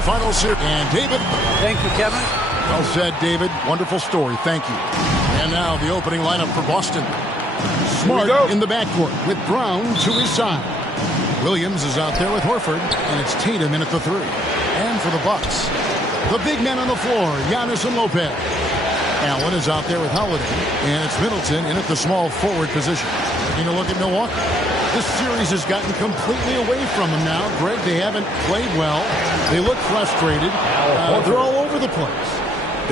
Final series. And David. Thank you, Kevin. Well said, David. Wonderful story. Thank you. And now the opening lineup for Boston. Smart in the backcourt with Brown to his side. Williams is out there with Horford, and it's Tatum in at the 3. And for the Bucks, the big men on the floor, Giannis and Lopez. Allen is out there with Holiday, and it's Middleton in at the small forward position. Taking a look at Milwaukee. This series has gotten completely away from them now. Greg, they haven't played well. They look frustrated. They're all over the place.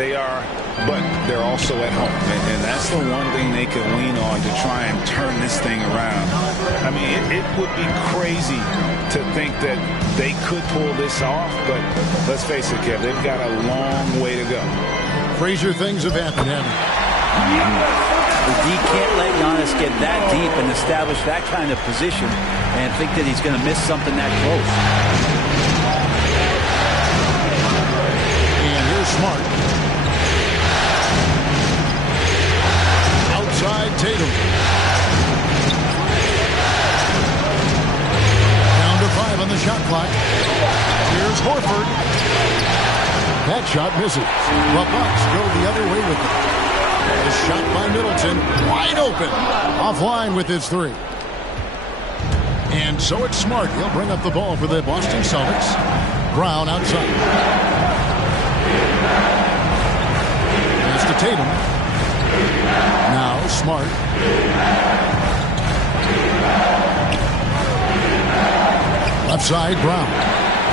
They are, but they're also at home. And that's the one thing they can lean on to try and turn this thing around. I mean, it would be crazy to think that they could pull this off, but let's face it, Kev, they've got a long way to go. Crazier things have happened, haven't they? The D can't let Giannis get that deep and establish that kind of position and think that he's going to miss something that close. And here's Smart. Outside Tatum. Down to 5 on the shot clock. Here's Horford. That shot misses. The Bucks go the other way with it. A shot by Middleton, wide open. Offline with his 3. And so it's Smart. He'll bring up the ball for the Boston Celtics. Brown outside. Pass to Tatum. Now Smart. Left side, Brown.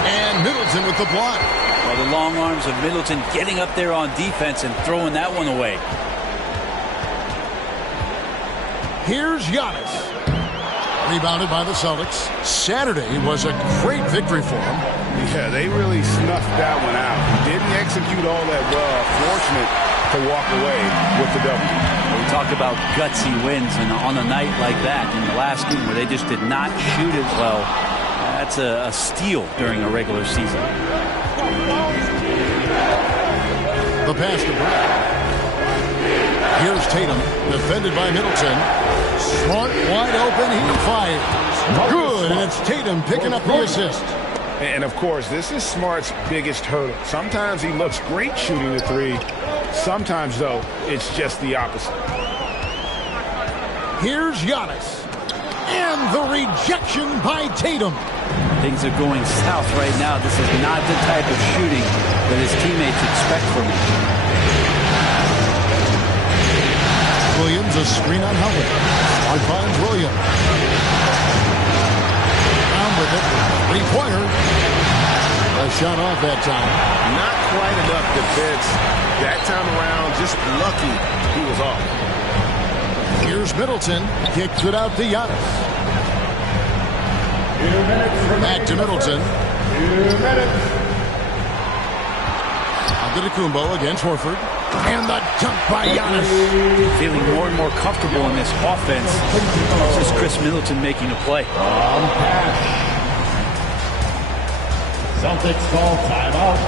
And Middleton with the block. Well, the long arms of Middleton getting up there on defense and throwing that one away. Here's Giannis. Rebounded by the Celtics. Saturday was a great victory for them. Yeah, they really snuffed that one out. Didn't execute all that well. Fortunate to walk away with the W. We talked about gutsy wins, and on a night like that in the last game where they just did not shoot it well, that's a steal during a regular season. The pass to Brown. Here's Tatum, defended by Middleton. Smart, wide open, he fires. Good, and it's Tatum picking up the assist. And, of course, this is Smart's biggest hurdle. Sometimes he looks great shooting the 3. Sometimes, though, it's just the opposite. Here's Giannis. And the rejection by Tatum. Things are going south right now. This is not the type of shooting that his teammates expect from him. Williams, a screen on Howard. Smart finds Williams. Down with it. 3-pointer. A shot off that time. Not quite enough defense. That time around, just lucky he was off. Here's Middleton. Kicks it out to Giannis. Back to Middleton. Antetokounmpo against Horford. And the dunk by Giannis. Feeling more and more comfortable in this offense. This is Chris Middleton making a play. Celtics call timeout.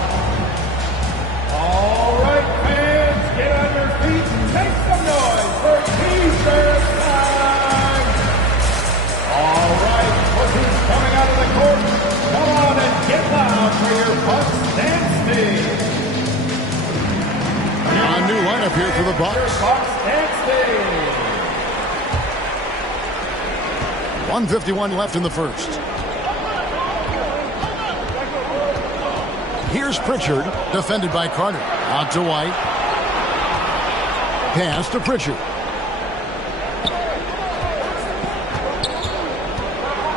All right, fans, get on your feet and make some noise for defense time. All right, pushers coming out of the court. Come on and get loud for your Bucks dance team. A new lineup here for the Bucks. 1:51 left in the first. Here's Pritchard, defended by Carter. Out to White. Pass to Pritchard.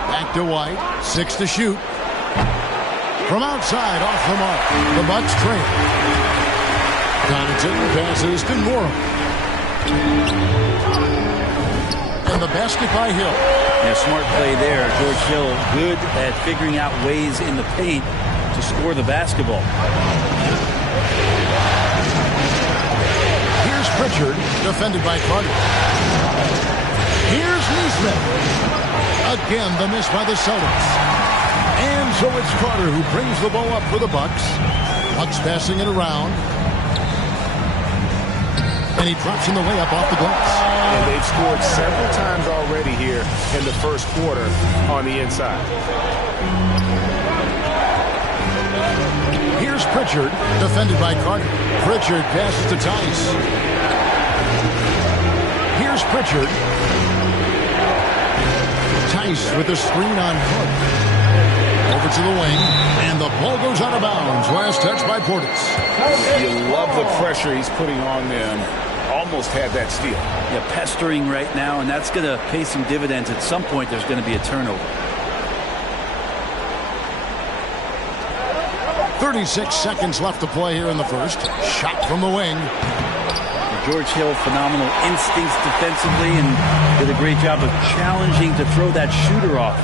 Back to White. 6 to shoot. From outside, off the mark. The Bucks trail. Connaughton passes to Moore. And the basket by Hill. Yeah, smart play there. George Hill good at figuring out ways in the paint to score the basketball. Here's Pritchard, defended by Carter. Here's Nesmith. Again, the miss by the Celtics. And so it's Carter who brings the ball up for the Bucks. Bucks passing it around. And he drops in the layup off the glass. And they've scored several times already here in the first quarter on the inside. Here's Pritchard, defended by Carter. Pritchard passes to Tice. Here's Pritchard. Tice with the screen on Carter. Over to the wing, and the ball goes out of bounds. Last touch by Portis. You love the pressure he's putting on them. Almost had that steal. Yeah, pestering right now, and that's going to pay some dividends. At some point, there's going to be a turnover. 36 seconds left to play here in the first. Shot from the wing. George Hill, phenomenal instincts defensively, and did a great job of challenging to throw that shooter off.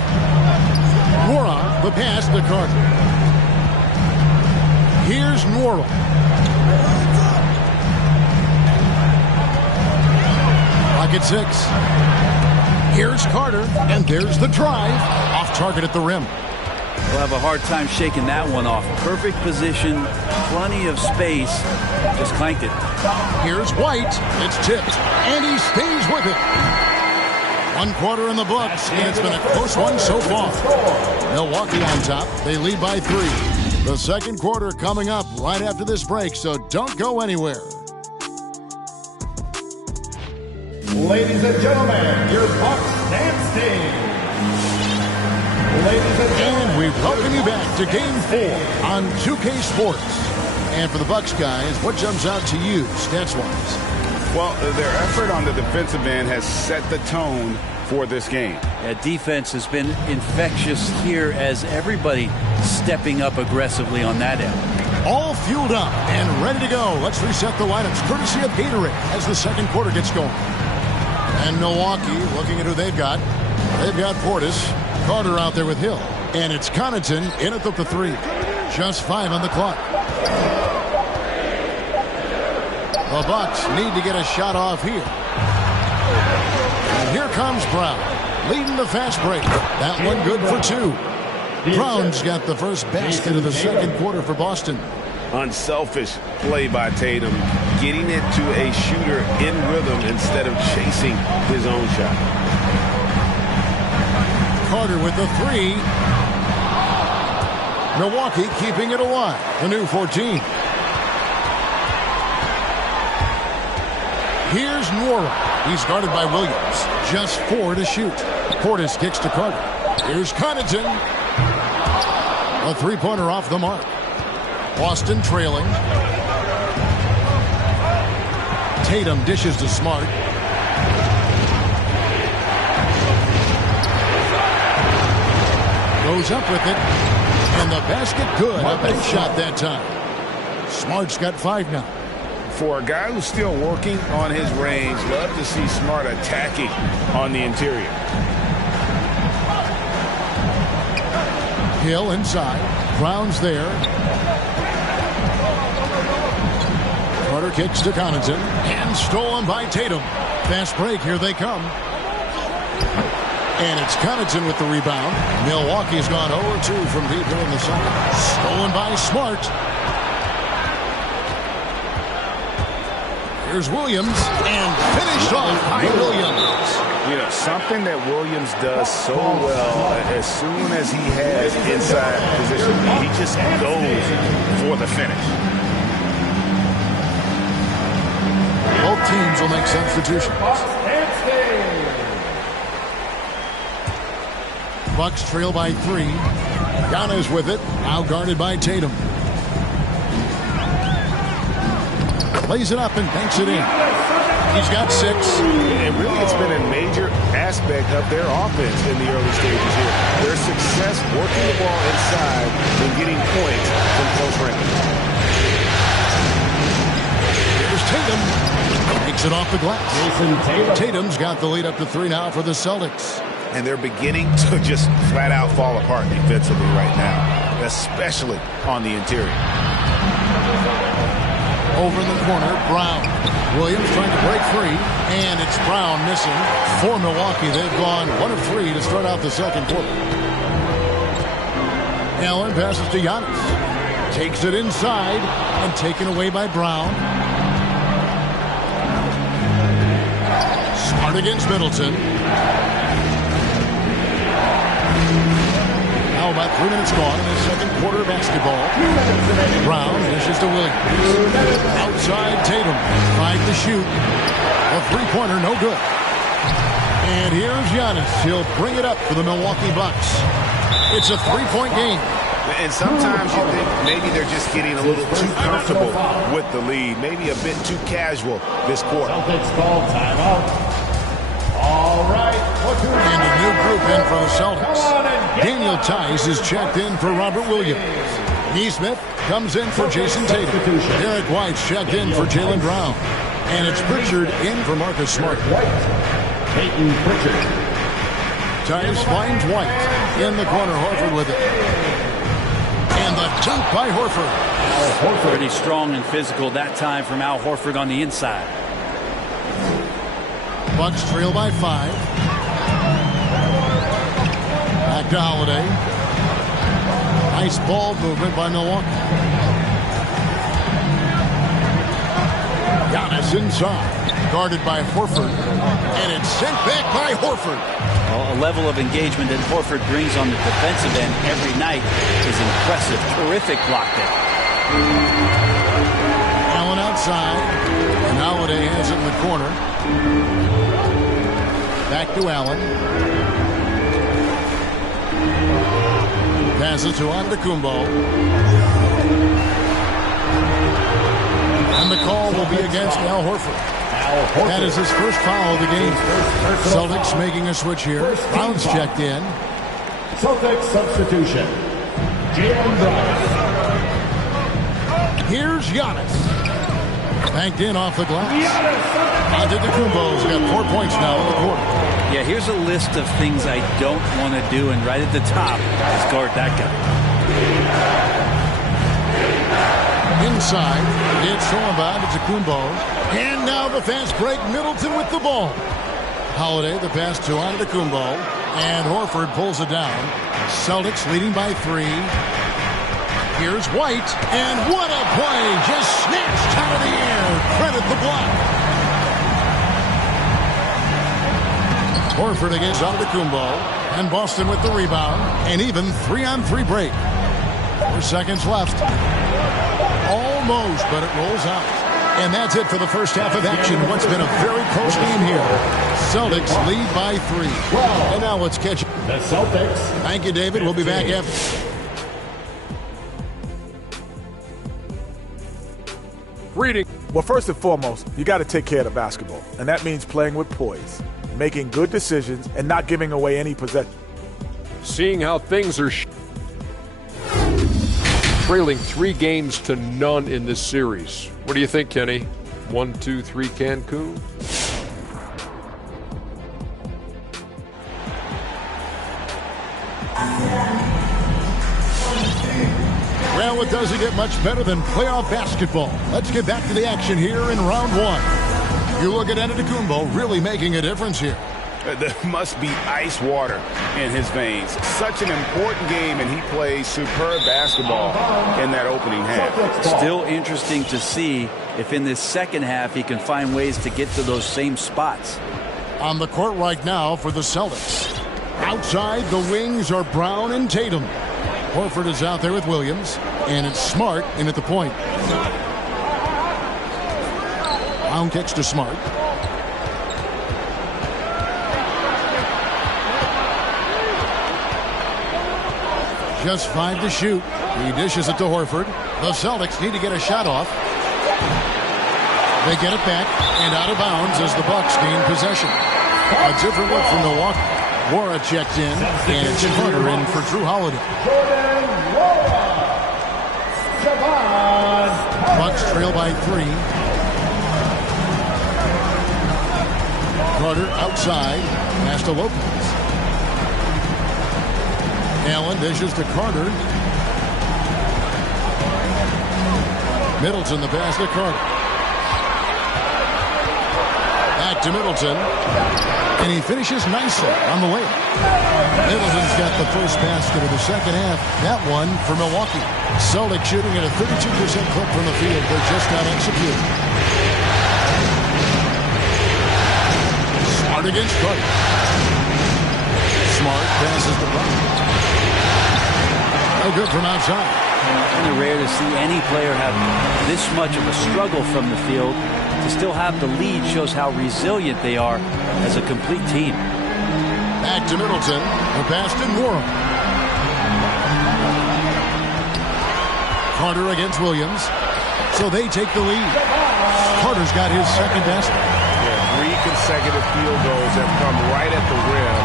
Nwora, the pass to Carter. Here's Nwora. Pocket 6. Here's Carter, and there's the drive. Off target at the rim. We'll have a hard time shaking that one off. Perfect position, plenty of space. Just clanked it. Here's White. It's tipped, and he stays with it. 1 quarter in the books, and it's been a close one so far. Milwaukee on top. They lead by 3. The second quarter coming up right after this break, so don't go anywhere. Ladies and gentlemen, your Bucks dancing. Ladies and gentlemen, And we welcome you back to Game 4 on 2K Sports. And for the Bucks guys, what jumps out to you, stats-wise? Well, their effort on the defensive end has set the tone for this game. Yeah, defense has been infectious here as everybody stepping up aggressively on that end. All fueled up and ready to go. Let's reset the lineups courtesy of Gatorade as the second quarter gets going. And Milwaukee looking at who they've got. They've got Portis, Carter out there with Hill. And it's Connaughton in at the 3. Just 5 on the clock. The Bucks need to get a shot off here. And here comes Brown, leading the fast break. That one good for 2. Brown's got the first basket of the second quarter for Boston. Unselfish play by Tatum, getting it to a shooter in rhythm instead of chasing his own shot. Carter with the 3. Milwaukee keeping it alive. The new 14. Here's Nwora. He's guarded by Williams. Just 4 to shoot. Portis kicks to Carter. Here's Connaughton. A 3-pointer off the mark. Boston trailing. Tatum dishes to Smart. Goes up with it. And the basket good. A big shot that time. Smart's got 5 now. For a guy who's still working on his range, love to see Smart attacking on the interior. Hill inside. Brown's there. Carter kicks to Connaughton. And stolen by Tatum. Fast break. Here they come. And it's Connaughton with the rebound. Milwaukee's gone 0-2 from deep here in the second. Stolen by Smart. Here's Williams, and finished off by Williams. You know, something that Williams does so well, as soon as he has inside position, he just goes for the finish. Both teams will make substitutions. Bucks trail by 3. Giannis with it, now guarded by Tatum. Plays it up and banks it in. He's got 6. And really, it's been a major aspect of their offense in the early stages here. Their success working the ball inside and getting points from close range. Here's Tatum. Takes it off the glass. Tatum's got the lead up to 3 now for the Celtics. And they're beginning to just flat out fall apart defensively right now, especially on the interior. Over in the corner, Brown. Williams trying to break free, and it's Brown missing. For Milwaukee, they've gone 1 of 3 to start out the second quarter. Allen passes to Giannis. Takes it inside, and taken away by Brown. Smart against Middleton. Now Now about 3 minutes gone in the second quarter of basketball. Brown dishes to Williams. Outside Tatum. 5 to shoot. A three-pointer, no good. And here's Giannis. He'll bring it up for the Milwaukee Bucks. It's a three-point game. And sometimes you think maybe they're just getting a little too comfortable with the lead. Maybe a bit too casual this quarter. Celtics call timeout. All right. And a new group in for the Celtics. Daniel Tice is checked in for Robert Williams. Neesmith comes in for Jason Tatum. Derek White's checked in for Jaylen Brown. And it's Pritchard in for Marcus Smart. Peyton Pritchard. Tice finds White in the corner. Horford with it. And the dunk by Horford. Pretty strong and physical that time from Al Horford on the inside. Bucks trail by 5. Back to Holiday. Nice ball movement by Milwaukee. Giannis inside. Guarded by Horford. And it's sent back by Horford. Well, a level of engagement that Horford brings on the defensive end every night is impressive. Terrific block there. Allen outside. And Holiday has it in the corner. Back to Allen. Passes to Antetokounmpo. And the call will be against Al Horford. That is his first foul of the game. Celtics making a switch here. Brown's checked in. Celtics substitution. Jaylen Brown. Here's Giannis. Banked in off the glass. Antetokounmpo's got 4 points now in the quarter. Yeah, here's a list of things I don't want to do, and right at the top is guard that guy. Inside, it's thrown by Antetokounmpo. And now the fast break, Middleton with the ball. Holiday, the pass to Antetokounmpo. And Horford pulls it down. Celtics leading by 3. Here's White. And what a play! Just snatched out of the air. Credit the block. Horford against Antetokounmpo. And Boston with the rebound. And even 3-on-3 break. 4 seconds left. Almost, but it rolls out. And that's it for the first half of action. What's been a very close game here. Celtics lead by 3. And now let's catch the Celtics. Thank you, David. We'll be back after. Reading. Well, first and foremost, you got to take care of the basketball. And that means playing with poise, making good decisions, and not giving away any possession. Seeing how things are trailing 3-0 in this series. What do you think, Kenny? 1-2-3 Cancun? Well, it doesn't get much better than playoff basketball. Let's get back to the action here in round 1. You look at Antetokounmpo really making a difference here. There must be ice water in his veins. Such an important game, and he plays superb basketball in that opening half. Still interesting to see if in this second half he can find ways to get to those same spots. On the court right now for the Celtics. Outside, the wings are Brown and Tatum. Horford is out there with Williams, and it's Smart in at the point. Brown kicks to Smart. Just 5 to shoot. He dishes it to Horford. The Celtics need to get a shot off. They get it back and out of bounds as the Bucks gain possession. A different look from Milwaukee. Wara checked in, and it's Hunter in for Drew Holiday. Bucks trail by 3. Carter outside. Pass to Lopez. Allen dishes to Carter. Middleton the pass to Carter. Back to Middleton. And he finishes nicely on the way. Middleton's got the first basket of the second half. That one for Milwaukee. Celtics shooting at a 32% clip from the field. They're just not executing. Smart against Carter. Smart passes to Brown. No good from outside. It's rare to see any player have this much of a struggle from the field. To still have the lead shows how resilient they are as a complete team. Back to Middleton. The pass to Moore. Carter against Williams. So they take the lead. Carter's got his second basket. Yeah, 3 consecutive field goals have come right at the rim.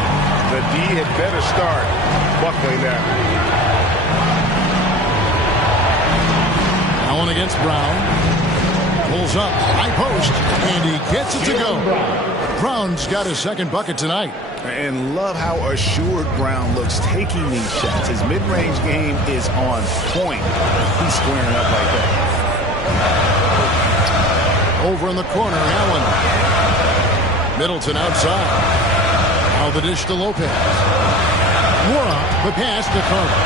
The D had better start buckling now. Allen against Brown. Pulls up, high post, and he gets it to go. Brown's got his second bucket tonight. And love how assured Brown looks taking these shots. His mid-range game is on point. He's squaring up like that. Over in the corner, Allen. Middleton outside. Now the dish to Lopez. Mora, the pass to Carter.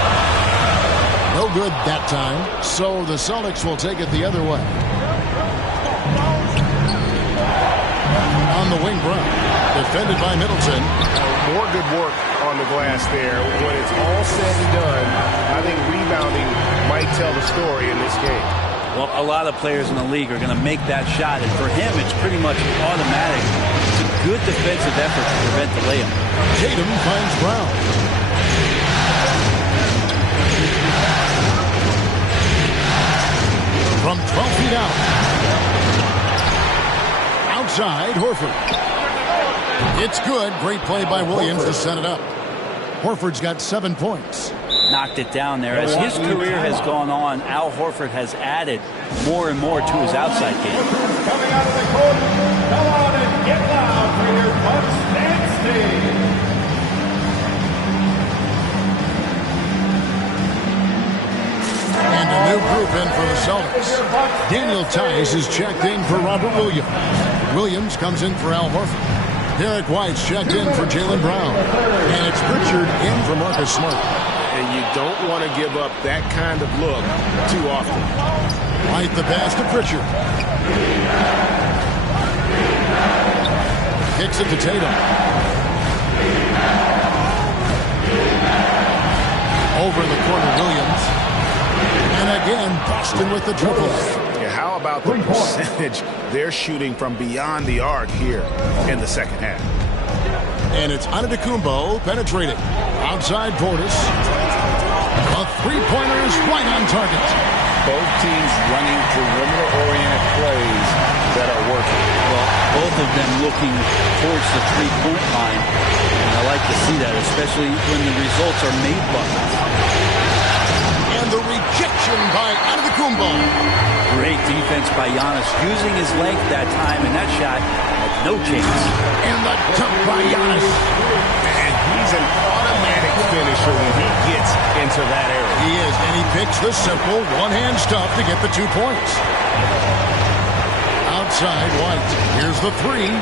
No good that time, so the Celtics will take it the other way. On the wing, Brown. Defended by Middleton. More good work on the glass there. When it's all said and done, I think rebounding might tell the story in this game. Well, a lot of players in the league are going to make that shot, and for him, it's pretty much automatic. It's a good defensive effort to prevent the layup. Tatum finds Brown. From 12 feet out. Outside, Horford. It's good. Great play by Williams to set it up. Horford's got 7 points. Knocked it down there. As his career has gone on, Al Horford has added more and more to his outside game. Coming out of the court. Come on and get loud for your punch and stay. And a new group in for the Celtics. Daniel Tice is checked in for Robert Williams. Williams comes in for Al Horford. Derek White's checked in for Jaylen Brown. And it's Pritchard in for Marcus Smart. And you don't want to give up that kind of look too often. White the pass to Pritchard. Kicks it to Tatum. Over in the corner, Williams. And again, Boston with the triple. Yeah, how about the percentage they're shooting from beyond the arc here in the second half? And it's Antetokounmpo penetrating. Outside Portis. A three-pointer is right on target. Both teams running perimeter-oriented plays that are working. Well, both of them looking towards the three-point line. And I like to see that, especially when the results are made buckets. And the rejection by Antetokounmpo. Great defense by Giannis, using his length that time, and that shot had no chance. And the dunk by Giannis. And he's an automatic finisher when he gets into that area. He is, and he picks the simple one-hand stuff to get the 2 points. Outside, White. Here's the three.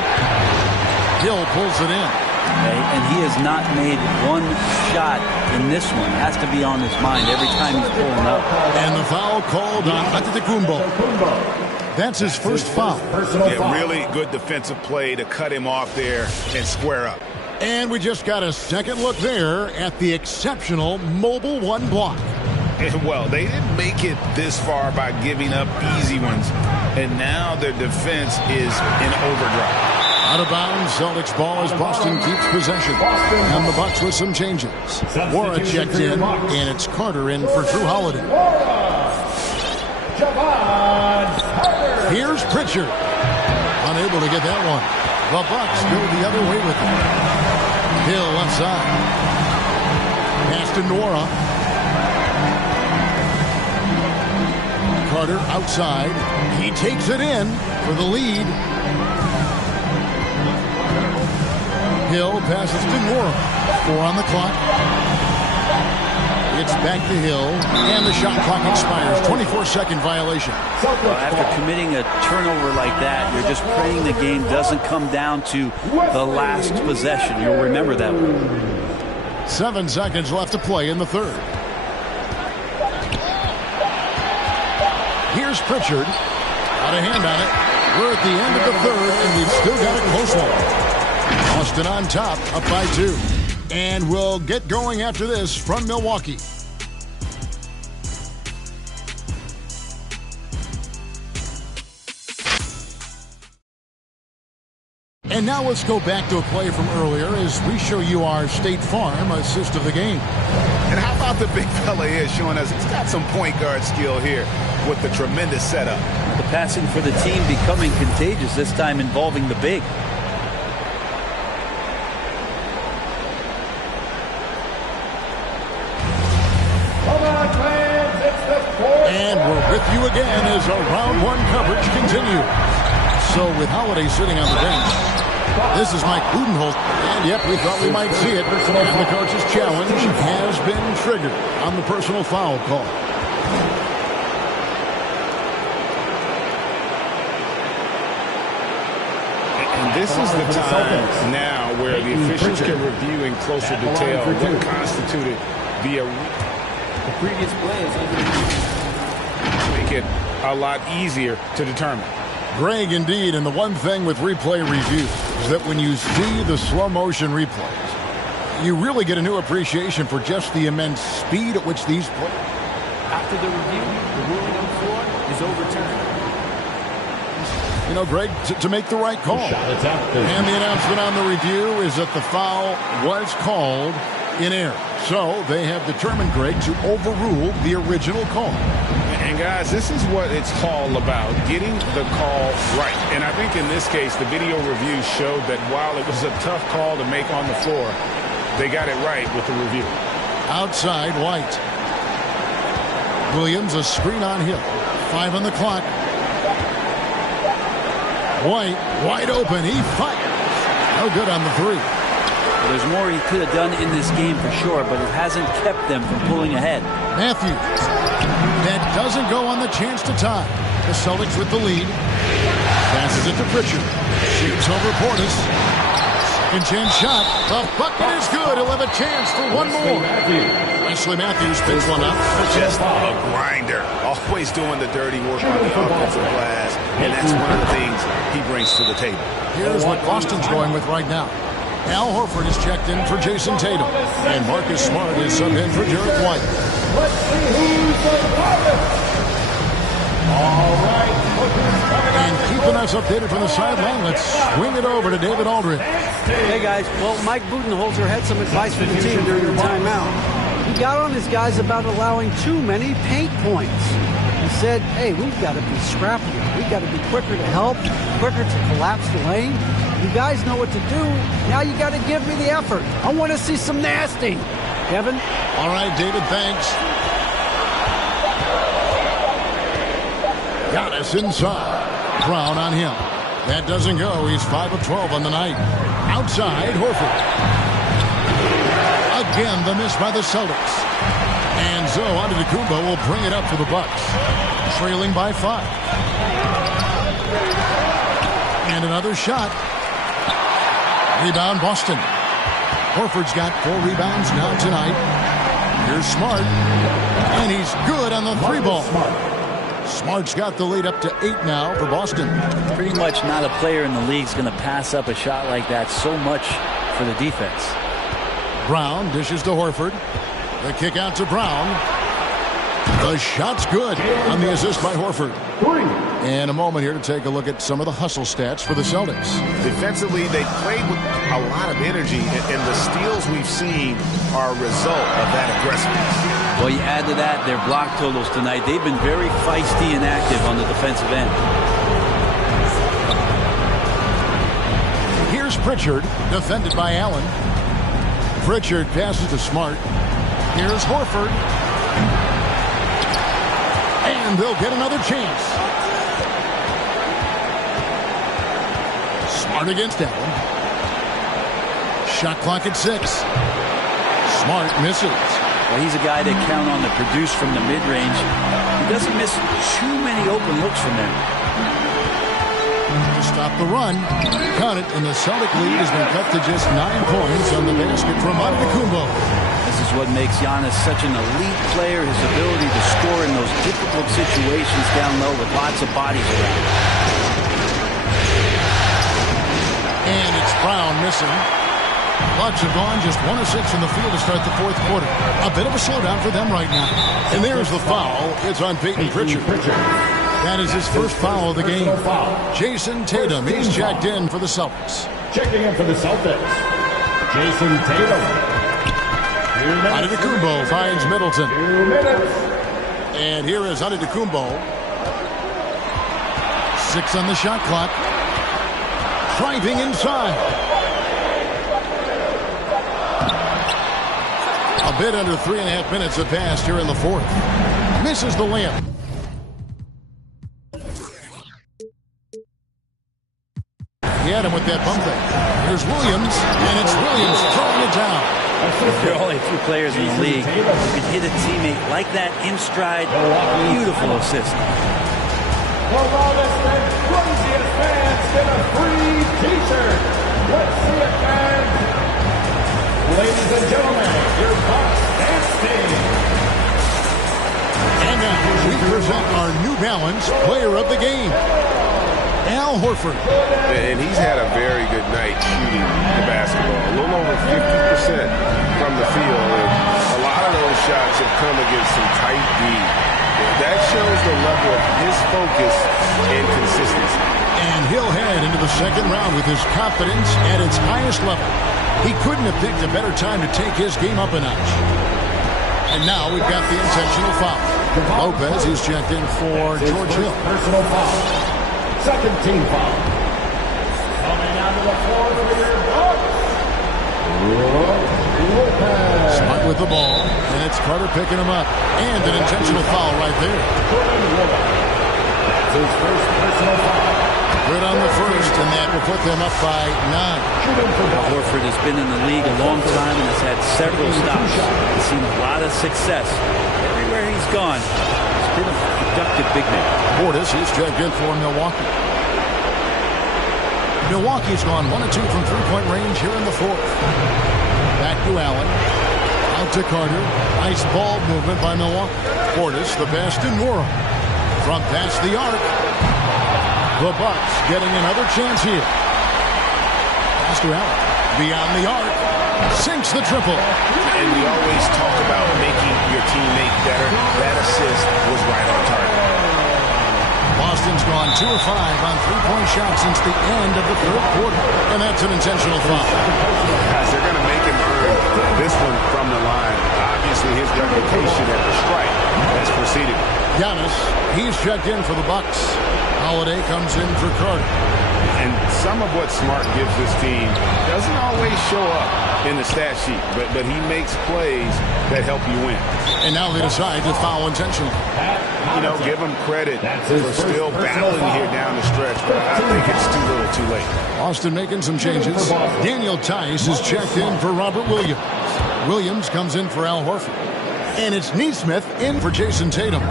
Hill pulls it in. Okay, and he has not made one shot in this one. It has to be on his mind every time he's pulling up. And the foul called on Antetokounmpo. That's his first foul. Yeah, really good defensive play to cut him off there and square up. And we just got a second look there at the exceptional Mobile One block. Well, they didn't make it this far by giving up easy ones. And now their defense is in overdrive. Out of bounds, Celtics ball as Boston keeps possession. And the Bucks with some changes. Wara checked in, and it's Carter in for Drew Holiday. Here's Pritchard. Unable to get that one. The Bucks go the other way with it. Hill left side. Pass to Nora. Carter outside. He takes it in for the lead. Hill passes to Nora. 4 on the clock. It's back to Hill, and the shot clock expires. 24-second violation. Well, after committing a turnover like that, you're just praying the game doesn't come down to the last possession. You'll remember that one. 7 seconds left to play in the third. Here's Pritchard. Got a hand on it. We're at the end of the third, and we've still got a close one. Boston on top, up by 2. And we'll get going after this from Milwaukee. And now let's go back to a play from earlier as we show you our State Farm assist of the game. And how about the big fella here showing us he's got some point guard skill here with the tremendous setup. The passing for the team becoming contagious, this time involving the big. And we're with you again as our round one coverage continues. So with Holiday sitting on the bench, this is Mike Budenholzer. And yep, we thought we might see it. And the coach's challenge has been triggered on the personal foul call. And this is the time now where the officials can review in closer detail what constituted the previous play is make it a lot easier to determine. Greg, indeed, and the one thing with replay review is that when you see the slow motion replays, you really get a new appreciation for just the immense speed at which these plays. After the review, the ruling on the floor is overturned. You know, Greg, to make the right call. And the announcement on the review is that the foul was called in error. So they have determined, Greg, to overrule the original call. And guys, this is what it's all about, getting the call right. And I think in this case, the video review showed that while it was a tough call to make on the floor, they got it right with the review. Outside, White. Williams, a screen on Hill. 5 on the clock. White, wide open. He fires. No good on the three. Well, there's more he could have done in this game for sure, but it hasn't kept them from pulling ahead. Matthews. That doesn't go on the chance to tie. The Celtics with the lead. Passes it to Pritchard. Shoots over Portis. Second chance shot. The bucket is good. He'll have a chance for one more. Wesley Matthews picks one up. Just a grinder. Always doing the dirty work on the offensive glass. And that's one of the things he brings to the table. Here's what Boston's going with right now. Al Horford is checked in for Jason Tatum. And Marcus Smart is subbed in for Derek White. Let's see who's the hottest. All right. And keeping us updated from the sideline, let's swing it over to David Aldridge. Hey, guys. Well, Mike Budenholzer had some advice for the team during the timeout. He got on his guys about allowing too many paint points. He said, hey, we've got to be scrappier. We've got to be quicker to help, quicker to collapse the lane. You guys know what to do. Now you got to give me the effort. I want to see some nasty. Kevin? All right, David, thanks. Giannis inside. Brown on him. That doesn't go. He's 5 of 12 on the night. Outside, Horford. Again, the miss by the Celtics. And so Antetokounmpo will bring it up for the Bucks. Trailing by 5. And another shot. Rebound, Boston. Horford's got 4 rebounds now tonight. Here's Smart. And he's good on the 3 ball. Smart's got the lead up to 8 now for Boston. Pretty much not a player in the league is going to pass up a shot like that so much for the defense. Brown dishes to Horford. The kick out to Brown. The shot's good on the assist by Horford. And a moment here to take a look at some of the hustle stats for the Celtics. Defensively, they played with a lot of energy, and the steals we've seen are a result of that aggressiveness. Well, you add to that their block totals tonight. They've been very feisty and active on the defensive end. Here's Pritchard, defended by Allen. Pritchard passes to Smart. Here's Horford. And they'll get another chance. Smart against Allen. Shot clock at 6. Smart misses. Well, he's a guy that count on to produce from the mid-range. He doesn't miss too many open looks from there. To stop the run. Count it, and the Celtic lead has been cut to just 9 points on the basket from Antetokounmpo. This is what makes Giannis such an elite player, his ability to score in those difficult situations down low with lots of bodies around. And it's Brown missing. Bucks have gone just 1 of 6 from the field to start the 4th quarter. A bit of a slowdown for them right now. And there's the foul. It's on Peyton Pritchard. That is his first foul of the game. Jason Tatum, he's checked in for the Celtics. Checking in for the Celtics, Jason Tatum. Antetokounmpo finds Middleton. 2 minutes. And here is Antetokounmpo. 6 on the shot clock. Driving inside. A bit under 3.5 minutes have passed here in the fourth. Misses the layup. He had him with that bump fake. Here's Williams, and it's Williams throwing it down. There are only a few players in the league who can hit a teammate like that in stride. Beautiful assist. The loudest and craziest fans get a free t-shirt. Let's see it, fans. Ladies and gentlemen, your Bucks dance team. And now we present our New Balance Player of the Game, Al Horford. And he's had a very good night shooting the basketball. A little over 50% from the field. And a lot of those shots have come against some tight D. That shows the level of his focus and consistency. And he'll head into the second round with his confidence at its highest level. He couldn't have picked a better time to take his game up a notch. And now we've got the intentional foul. Lopez is checked in for George Hill. Personal foul. Second team foul. Coming out to the floor for your Bucks, Lopez. Smart with the ball, and it's Carter picking him up. And an intentional foul right there. That's his first personal foul. Good on the first, and that will put them up by 9. Horford has been in the league a long time and has had several stops. He's seen a lot of success. Everywhere he's gone, he's been a productive big man. Portis is checked in for Milwaukee. Milwaukee's gone 1 of 2 from three-point range here in the fourth. Back to Allen. Out to Carter. Nice ball movement by Milwaukee. Portis, the pass to Nora. From past the arc. The Bucks getting another chance here. Pass to Allen. Beyond the arc. Sinks the triple. And we always talk about making your teammate better. That assist was right on target. Boston's gone 2 of 5 on three-point shots since the end of the third quarter. And that's an intentional foul. Guys, they're going to make him earn this one from the line. Obviously, his reputation at the stripe has preceded. Giannis, he's checked in for the Bucks. Holiday comes in for Carter. And some of what Smart gives this team doesn't always show up in the stat sheet, but he makes plays that help you win. And now they decide to foul intentionally. You know, give him credit for still battling here down the stretch, but I think it's too little too late. Austin making some changes. Daniel Tice is checked in for Robert Williams. Williams comes in for Al Horford. And it's Neesmith in for Jason Tatum.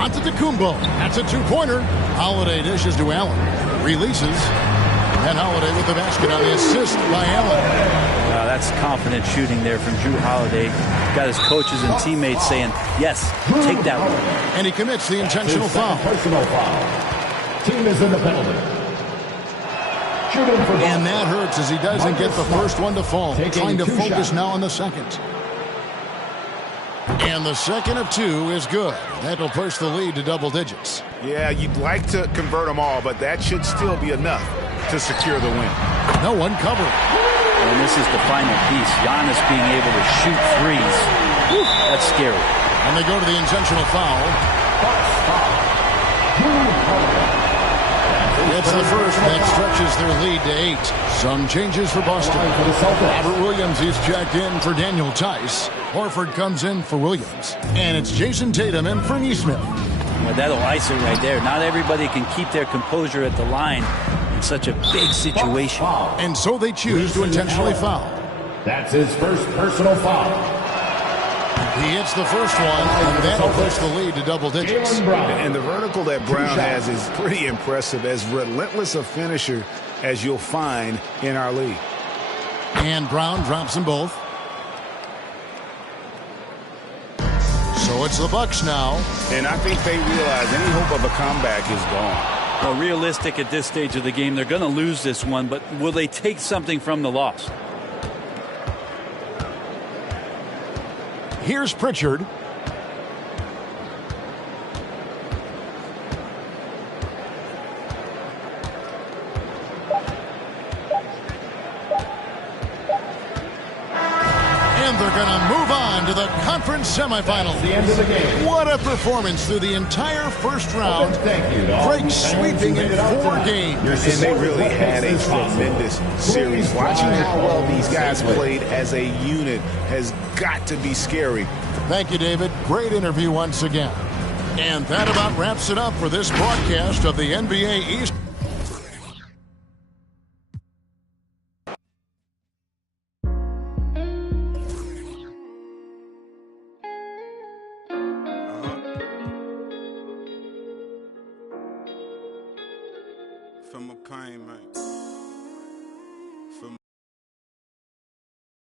Antetokounmpo. That's a two-pointer. Holiday dishes to Allen. Releases. And Holiday with the basket on the assist by Allen. That's confident shooting there from Drew Holiday. Got his coaches and teammates saying, yes, take that one. And he commits the intentional foul. Personal foul. Team is in the penalty. Shooting for And that hurts as he doesn't get the first one to fall. Trying to focus now on the second. And the second of 2 is good. That'll push the lead to double digits. Yeah, you'd like to convert them all, but that should still be enough to secure the win. No one covering. And this is the final piece. Giannis being able to shoot threes. Whew, that's scary. And they go to the intentional foul. It's the first that stretches their lead to 8. Some changes for Boston. Robert Williams is checked in for Daniel Tice. Horford comes in for Williams. And it's Jason Tatum in for Neesmith. Well, that'll ice it right there. Not everybody can keep their composure at the line in such a big situation. And so they choose to intentionally foul. That's his first personal foul. He hits the first one, and that'll push the lead to double digits. And the vertical that Brown has is pretty impressive, as relentless a finisher as you'll find in our league. And Brown drops them both. So it's the Bucks now. And I think they realize any hope of a comeback is gone. Well, realistic at this stage of the game, they're going to lose this one, but will they take something from the loss? Here's Pritchard. they're going to move on to the conference semifinals. The end of the game. What a performance through the entire first round. Thank you to all Great these fans sweeping who in made it out 4 tonight. games. Your And support they is really what had a makes this possible. tremendous series. Please Watching drive how well these guys safely. played as a unit has got to be scary. Thank you, David. Great interview once again. And that about wraps it up for this broadcast of the NBA East. From a pain, man.